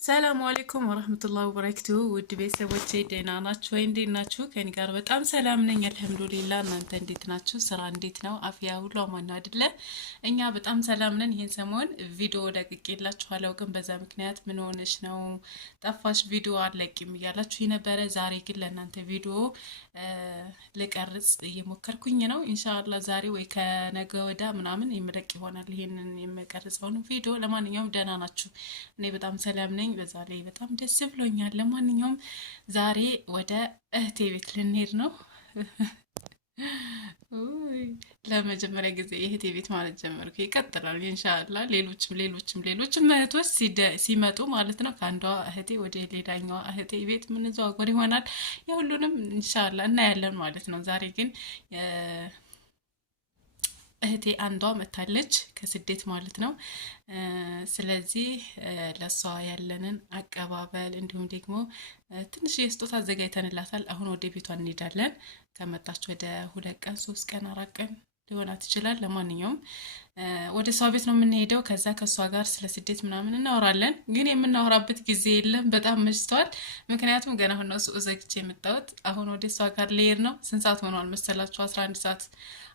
ሰላም አለይኩም ወራህመቱላሂ ወበረካቱሁ ውድ ቤተሰቦቼ ደህና ናችሁ ወይ? እንዴት ናችሁ? ከኔ ጋር በጣም ሰላም ነኝ አልሐምዱሊላህ። እናንተ እንዴት ናችሁ? ስራ እንዴት ነው? አፍያ ሁሉ አማን ነው አይደለ? እኛ በጣም ሰላም ነን። ይሄን ሰሞን ቪዲዮ ለቅቄላችኋለሁ፣ ግን በዛ ምክንያት ምን ሆነሽ ነው ጠፋሽ ቪዲዮ አለቅም እያላችሁ ነበረ። ዛሬ ግን ለእናንተ ቪዲዮ ልቀርጽ እየሞከርኩኝ ነው። ኢንሻአላህ ዛሬ ወይ ከነገ ወዳ ምናምን የምለቅ ይሆናል ይሄንን የምቀርጸውን ቪዲዮ። ለማንኛውም ደህና ናችሁ? እኔ በጣም ሰላም ነኝ። በዛ ላይ በጣም ደስ ብሎኛል። ለማንኛውም ዛሬ ወደ እህቴ ቤት ልንሄድ ነው። ለመጀመሪያ ጊዜ እህቴ ቤት ማለት ጀመርኩ። ይቀጥላል ኢንሻአላህ። ሌሎችም እህቶች ሲመጡ ማለት ነው ከአንዷ እህቴ ወደ ሌላኛዋ እህቴ ቤት የምንዘዋወር ይሆናል። የሁሉንም ኢንሻአላህ እናያለን ማለት ነው። ዛሬ ግን እህቴ አንዷ መታለች ከስደት ማለት ነው። ስለዚህ ለሷ ያለንን አቀባበል እንዲሁም ደግሞ ትንሽ የስጦታ አዘጋጅተንላታል። አሁን ወደ ቤቷ እንሄዳለን። ከመጣች ወደ 2 ቀን 3 ቀን 4 ቀን ሊሆናት ይችላል። ለማንኛውም ወደ እሷ ቤት ነው የምንሄደው። ከዛ ከእሷ ጋር ስለ ስደት ምናምን እናወራለን። ግን የምናወራበት ጊዜ የለም፣ በጣም መሽቷል። ምክንያቱም ገና አሁን ነው ሱቅ ዘግቼ የመጣሁት። አሁን ወደ እሷ ጋር ልሄድ ነው። ስንት ሰዓት ሆኗል መሰላችሁ?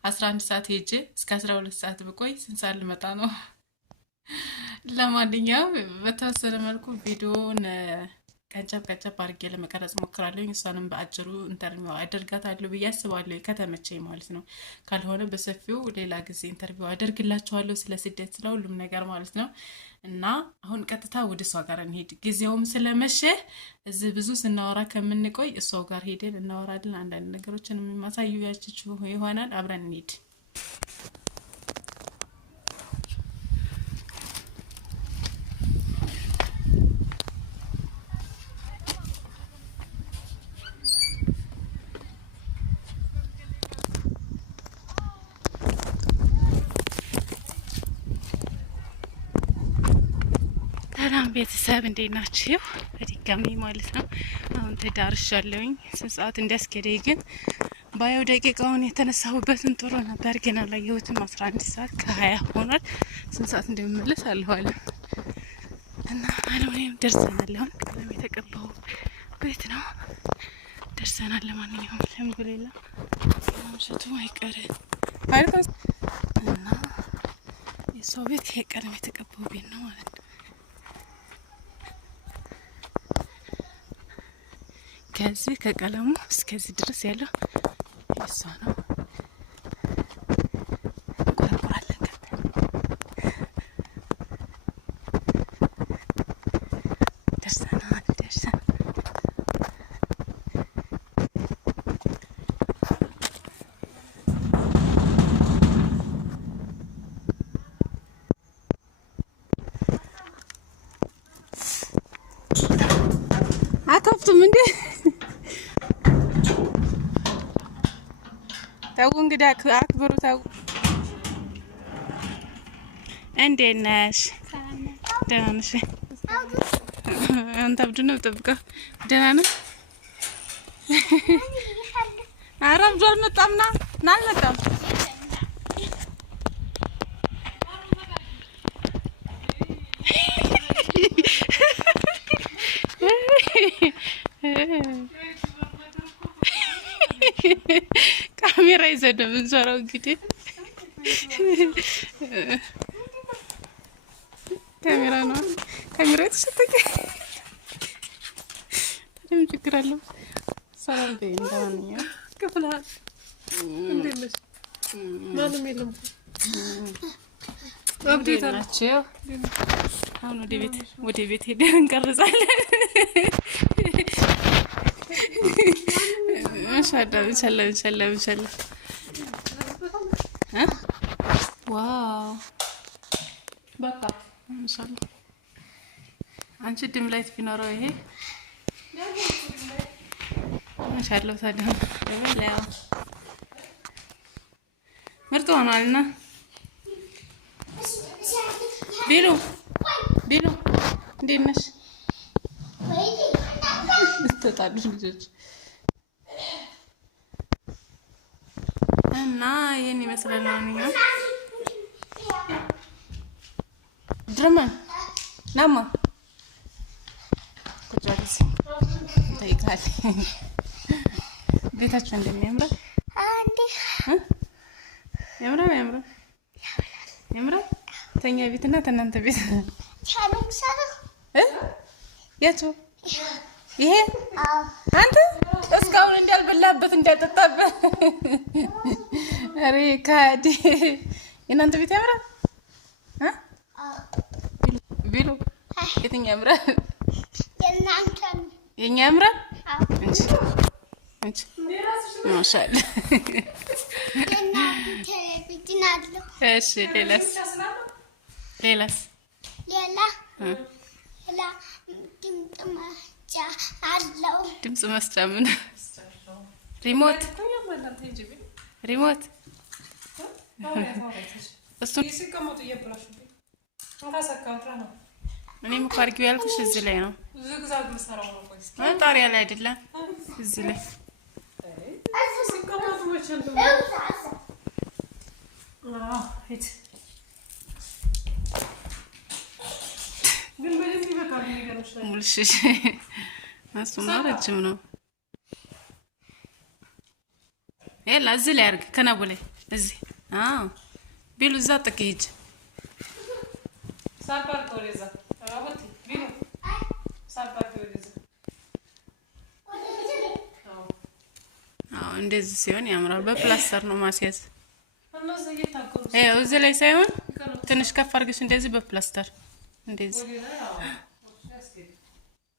11 ሰዓት ሄጄ እስከ 12 ሰዓት ብቆይ ስንት ሰዓት ልመጣ ነው? ለማንኛውም በተወሰነ መልኩ ቪዲዮን ቀንጨብ አድርጌ ለመቀረጽ ሞክራለሁ። እሷንም በአጭሩ ኢንተርቪው አደርጋታለሁ ብዬ አስባለሁ፣ ከተመቸኝ ማለት ነው። ካልሆነ በሰፊው ሌላ ጊዜ ኢንተርቪው አደርግላችኋለሁ፣ ስለ ስደት፣ ስለ ሁሉም ነገር ማለት ነው። እና አሁን ቀጥታ ወደ እሷ ጋር እንሄድ። ጊዜውም ስለመሸ እዚህ ብዙ ስናወራ ከምንቆይ እሷው ጋር ሄደን እናወራለን። አንዳንድ ነገሮችን የማሳያችሁ ይሆናል። አብረን እንሄድ። ሰላም ቤተሰብ እንዴት ናችሁ? በድጋሚ ማለት ነው። አሁን ተዳርሻለሁኝ። ስንት ሰዓት እንዲያስኬደኝ ግን ባየው ደቂቃውን የተነሳሁበትን ጥሩ ነበር፣ ግን አላየሁትም። 11 ሰዓት ከ20 ሆኗል። ስንት ሰዓት እንደምመለስ አለዋለሁ እና አለወይም ደርሰናል። አሁን ቀለም የተቀባው ቤት ነው ደርሰናል። ለማንኛውም አልሐምዱሊላህ ማምሸቱ አይቀር ማለት እና የሰው ቤት ቀለም የተቀባው ቤት ነው ማለት ነው። ከዚህ ከቀለሙ እስከዚህ ድረስ ያለው እሷ ነው። ቆርቆራለን ደርሰናል። አከፍቱም እንዴ? ታው እንግዲህ አክብሩ። ታው እንዴት ነሽ? ደህና ነሽ? አንተ አብዱ ነው ጠብቀው። ደህና ነህ? አረም ጆር መጣምና ና አልመጣም። ካሜራ ይዘን ነው የምንዞረው። እንግዲህ ካሜራ ነው ካሜራ ተሰጠኝ። ታዲያ ምን ችግር አለው? ሰላም በይ። እንደማንኛውም ከፍለሃል። እንዴት ነሽ? ማንም የለም። አብዴት ናቸው። አሁን ወደ ቤት ሄደን እንቀርጻለን። ኢንሻአላህ ዋው በቃ ኢንሻአላህ። አንቺ ድም ላይት ቢኖረው ይሄ ኢንሻአላህ ታዲያ ለበላው ምርጥ ሆኗልና ቢሉ እንዴት ነሽ? ተጣሉ ልጆች እና ይሄን ይመስላል ነው። ድርመን ናማ ይመስላል? ቤታችሁ እንደሚያምር አንዴ ያምራል ያምራል ያምራል። ተኛ ቤትና ተናንተ ቤት የቱ ይሄ? አንተ እስካሁን እንዳልበላህበት እንዳልጠጣህበት። አሬ ካዲ የእናንተ ቤት ያምራል ቢሉ የትኛው ያምራል? የኛ ያምራል እንጂ እንጂ ማሻአላ። እሺ ሌላስ ሌላስ ሌላ ድምፅ መስጫ ምን? ሪሞት ሪሞት እሱ እኔም እኮ አድርጊው ያልኩሽ እዚህ ላይ ነው። ጣሪያ ላይ አይደለም እዚህ ላይ ሙልሽሽ እሱማ ረጅም ነው። ኤላ እዚህ ላይ አድርግ ከናቡ ላይ እዚህ ቢሉ እዛ ጥቅ ሂጅ እንደዚህ ሲሆን ያምራል። በፕላስተር ነው ማስያዝ። እዚህ ላይ ሳይሆን ትንሽ ከፍ አድርገሽ እንደዚህ በፕላስተር እንደዚህ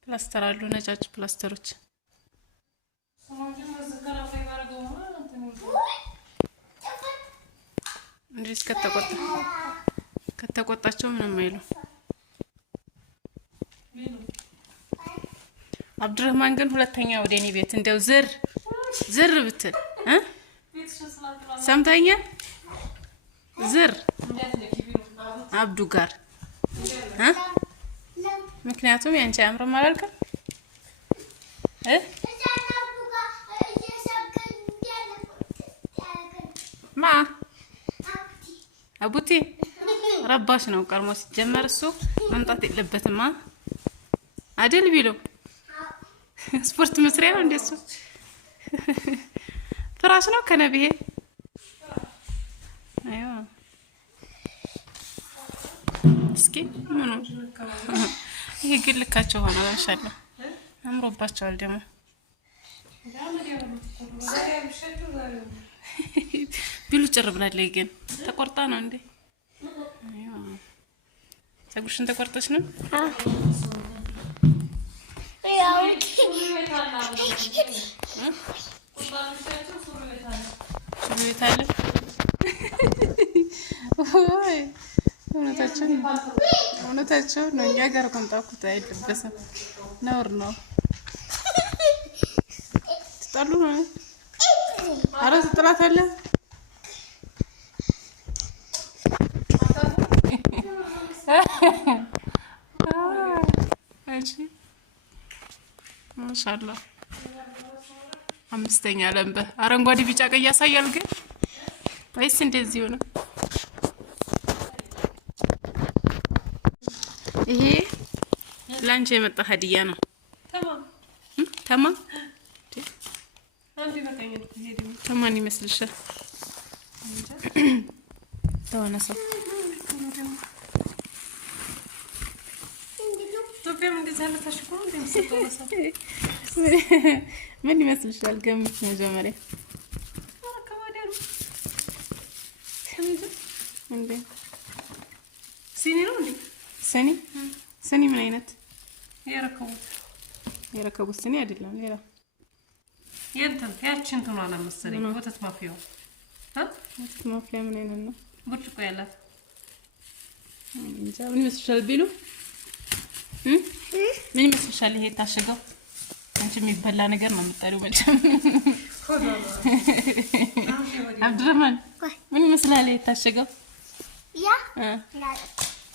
ፕላስተር አሉ ነጫጭ ፕላስተሮች። እንደዚህ ከተቆጣቸው ምንም አይሉ። አብዱረህማን ግን ሁለተኛ ወደ እኔ ቤት እንደው ዝር ብትል ሰምተኛ ዝር አብዱ ጋር ምክንያቱም ያንቺ አያምርም አላልክም? ማ አቡቲ ረባሽ ነው ቀርሞ ሲጀመር እሱ መምጣት የለበትም አይደል ቢሉ ስፖርት መስሪያ ነው እንደሱ ፍራሽ ነው ከነብዬ አይዋ እስኪ ምኑ ይሄ ግን ልካቸው ሆነ ማሻአላ አምሮባቸዋል። ደግሞ ቢሉ ጭር ብላለች ግን ተቆርጣ ነው እንዴ? አይዋ ፀጉርሽን ተቆርጠሽ ነው? እውነታቸው ነው። እኛ ጋር ቆንጣኩት አይለበስም፣ ነውር ነው። ትጣሉ ነው። ኧረ ትጥላታለህ። ማሻአላ አምስተኛ ለምበ አረንጓዴ ቢጫ ቀይ ያሳያል ግን ወይስ እንደዚህ ነው? ይሄ ላንቺ የመጣ ሀዲያ ነው። ተማም ተማን ይመስልሻል? ተወነሰው ምን ይመስልሻል? ገምት መጀመሪያ ሲኒ ነው እንዴ? ሰኒ ምን አይነት የረከቡት ስኒ አይደለም ሌላ የእንትን ያችን እንትን አለ መሰለኝ ወተት ማፍያው ወተት ማፍያ ምን አይነት ነው? ብርጭቆ ያላት እንጃ ምን ይመስልሻል ቢሉ ምን ይመስልሻል? ይሄ ታሸገው አንቺ የሚበላ ነገር ነው የምጠሪው መቼም አብዱረህማን ምን ይመስላል? ይሄ ታሸገው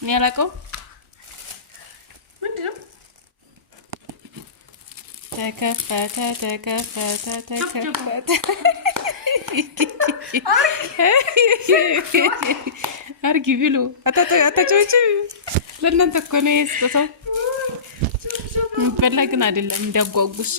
እኔ አላውቀውም። ምንድን ነው? ተከፈተ አርጊ ቢሉ አታጨውጭ። ለእናንተ እኮ ነው የስጦታው። በላ ግን አይደለም እንዲያጓጉሽ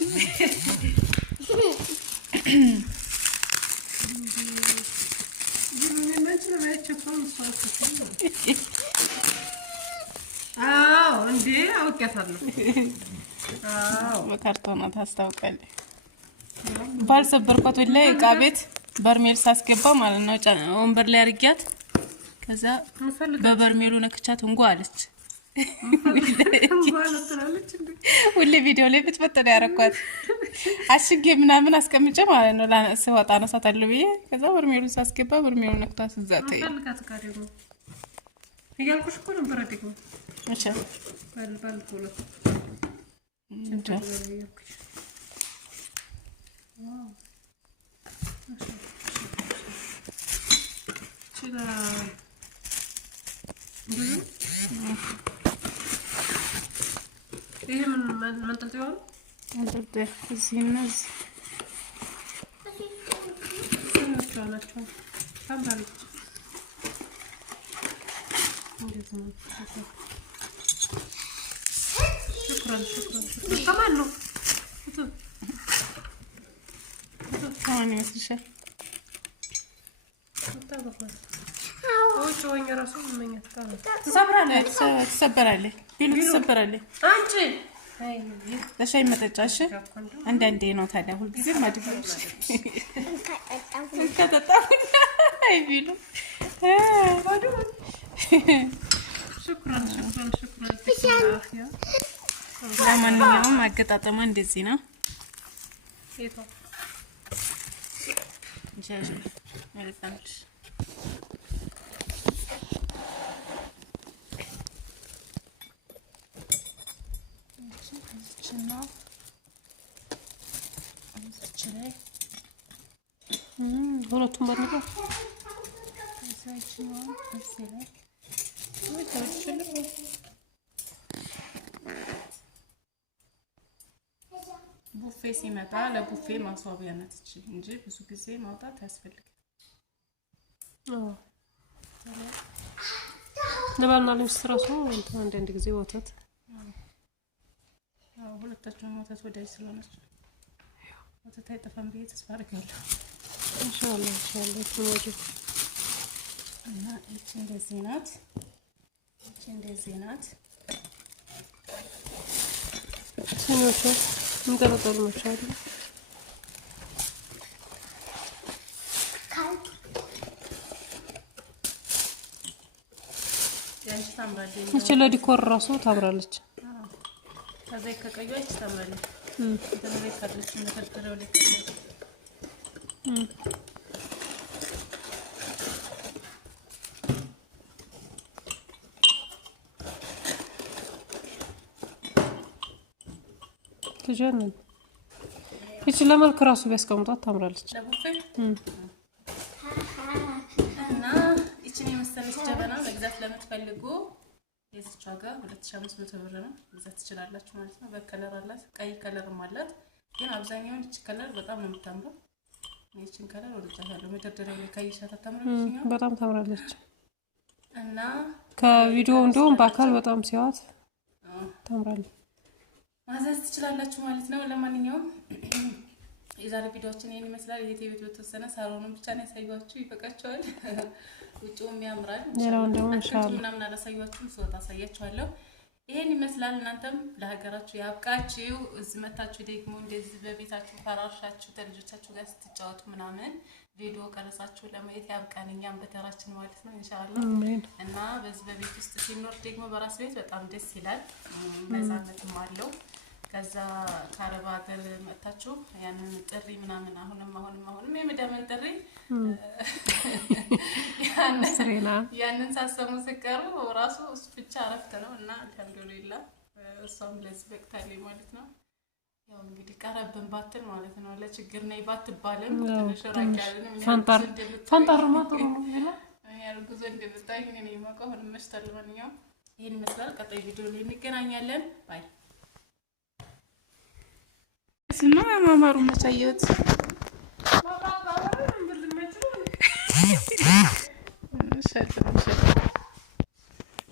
አዎ እንዴ አውቄታለሁ። በካርቶና ታስታውቃለህ። ባልሰበርኳት ወላሂ ዕቃ ቤት በርሜል ሳስገባ ማለት ነው ወንበር ላይ አድርጊያት ከዛ በበርሜሉ ነክቻት እንጓ አለች። ሁሌ ቪዲዮ ላይ ብትፈጠር ያረኳት አሽጌ ምናምን አስቀምጬ ማለት ነው ለስወጣ አነሳታለሁ ብዬ ከዛ በርሜሉን ሳስገባ በርሜሉ ነክቷት እዛ ተይ እያልኩሽ እኮ ነበር ደግሞ እሺ ባል ቶሎ ይሄ ምን መንጠልጥያው ነው? እንዴ እዚህና እዚህ ናቸው ታምራለች። شكرا طبعا له ثواني بس شوي وين راسه من تصبر عليه تصبر عليه بيلو تصبر عليه انت ለሻይ መጠጫሽ አንዳንዴ ነው ታዲያ ሁሉ ጊዜ ማድረግ ከጠጣሁና አይ ቢሉ شكرا ለማንኛውም አገጣጠማ እንደዚህ ነው። ይሻሽ መልካምሽ ሁለቱም ባንዱ ቡፌ ሲመጣ ለቡፌ ማስዋቢያ ናት እንጂ ብዙ ጊዜ ማውጣት ያስፈልጋል። ለባልና ለሚስት ራሱ አንዳንድ ጊዜ ወተት ሁለታችሁም ወተት ወዳጅ ስለሆናችሁ ወተት አይጠፋም ብዬ ተስፋ አደርጋለሁ። ኢንሻአላህ ወተት እና እቺ እንደዚህ ናት። እንደዚህ ናት። ሲኖቹ እንጠረጠሩ መቻል ያንቺ ታምራለች። እቺ ለዲኮር ራሱ ታምራለች። ከዛ ከቀዩች ታምራለች። ተመሬ ካለች መተልተለው ላይ ትጀነን እቺ ለመልክ ራሱ ቢያስቀምጧት ታምራለች። ለቡፌ እና እቺን የመሰለች ጀበና መግዛት ለምትፈልጉ የዚች ዋጋ 2500 ብር ነው። መግዛት ትችላላችሁ ማለት ነው። በከለር አላት፣ ቀይ ከለርም አላት። ግን አብዛኛው እቺ ከለር በጣም ነው የምታምረው። እቺን ከለር ወደጃለሁ። መደርደሪያው ላይ ካይሻታ ታምራለች። በጣም ታምራለች። እና ከቪዲዮ እንደውም በአካል በጣም ሲያዋት ታምራለች። ማዘዝ ትችላላችሁ ማለት ነው። ለማንኛውም የዛሬ ቪዲዮአችን ይሄን ይመስላል። ይሄ ቤት በተወሰነ ሳሎኑን ብቻ ነው ያሳያችሁ፣ ይበቃችኋል። ውጪውም ያምራል። ኢንሻአላህ ምናምን አላሳያችሁም፣ ስወጣ አሳያችኋለሁ። ይሄን ይመስላል። እናንተም ለሀገራችሁ ያብቃችሁ። እዚህ መታችሁ ደግሞ እንደዚህ በቤታችሁ ፈራርሻችሁ ተልጆቻችሁ ጋር ስትጫወቱ ምናምን ቪዲዮ ቀረጻችሁ ለማየት ያብቃን፣ እኛም በተራችን ማለት ነው ኢንሻአላህ። እና በዚህ በቤት ውስጥ ሲኖር ደግሞ በራስ ቤት በጣም ደስ ይላል፣ ነፃነትም አለው። ከዛ ከአረብ ሀገር መጣችሁ ያንን ጥሪ ምናምን አሁንም የመዳመን ጥሪ ያንን ሳሰሙ ሲቀሩ ራሱ ብቻ አረፍተ ነው እና አልሐምዱሊላህ እሷም ለዚህ በቅታለች ማለት ነው። ያው እንግዲህ ቀረብን ባትል ማለት ነው ለችግር ነይ ባትባልም ተነሽራጋልን ፈንጠር ማጥሩ ነው ያልጉዞ እንደምታይ እኔ ነኝ ማቆም መስጠል ማንኛውም ይሄን ይመስላል። ቀጣይ ቪዲዮ ላይ እንገናኛለን። ባይ ስማ ማማሩ መሳየት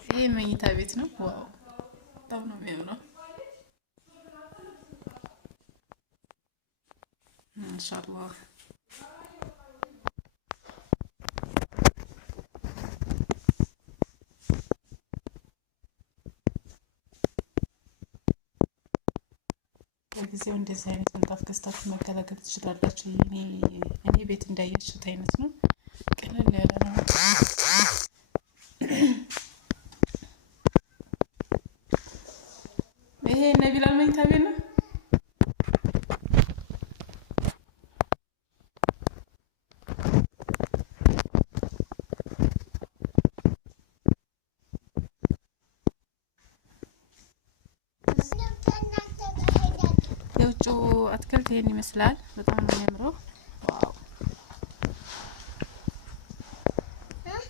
ይሄ መኝታ ቤት ነው። ዋው በጣም ነው የሚያምረው። ማሻአላህ። ለጊዜው እንደዚህ አይነት ምንጣፍ ገዝታችሁ መገላገል ትችላላችሁ። እኔ ቤት እንዳያችሁት አይነት ነው። ቀለል ያለ ነው። ይሄ ነቢላል መኝታ ቤት ነው። የውጭው አትክልት ይሄን ይመስላል። በጣም ነው የሚያምረው። ዋው!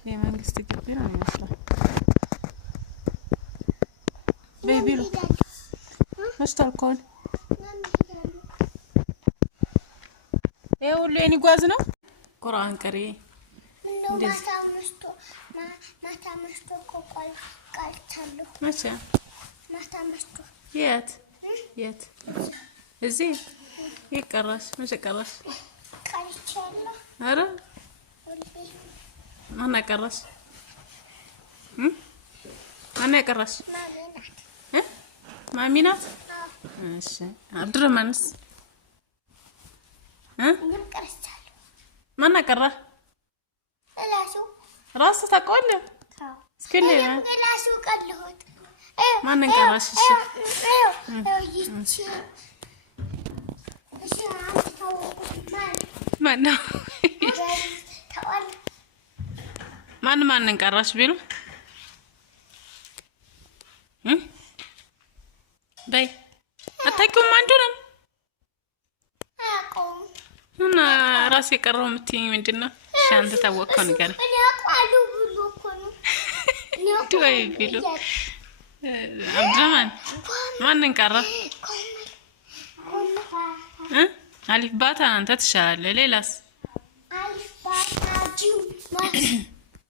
የመንግስት ግቢ ነው የሚመስለው። ቤቢ መሽቷል እኮ ይሄ ሁሉ የኔ ጓዝ ነው። ቁርአን ቀሪ መቼ የት እዚህ ይቀራሽ? መቼ ቀራሽ? ኧረ ማን ያቀራሽ? ማን ያቀራሽ? ማሚ ናት። እሺ አብዱረማንስ ማን ያቀራ? ራሱ ታውቀዋለህ? እስኪ ማን ቀራሽ? እሺ ማነው? ማንን ቀራሽ ቢሉ በይ አታውቂውም? አንዱንም እና ራሴ የቀረው የምትይኝ ምንድን ነው? እሺ አንተ ታወቅከው ንገረኝ። ዱአይ ቢሉ አብዱረማን ማንን ቀራ? አሊፍ ባታ አንተ ትሻላለህ። ሌላስ?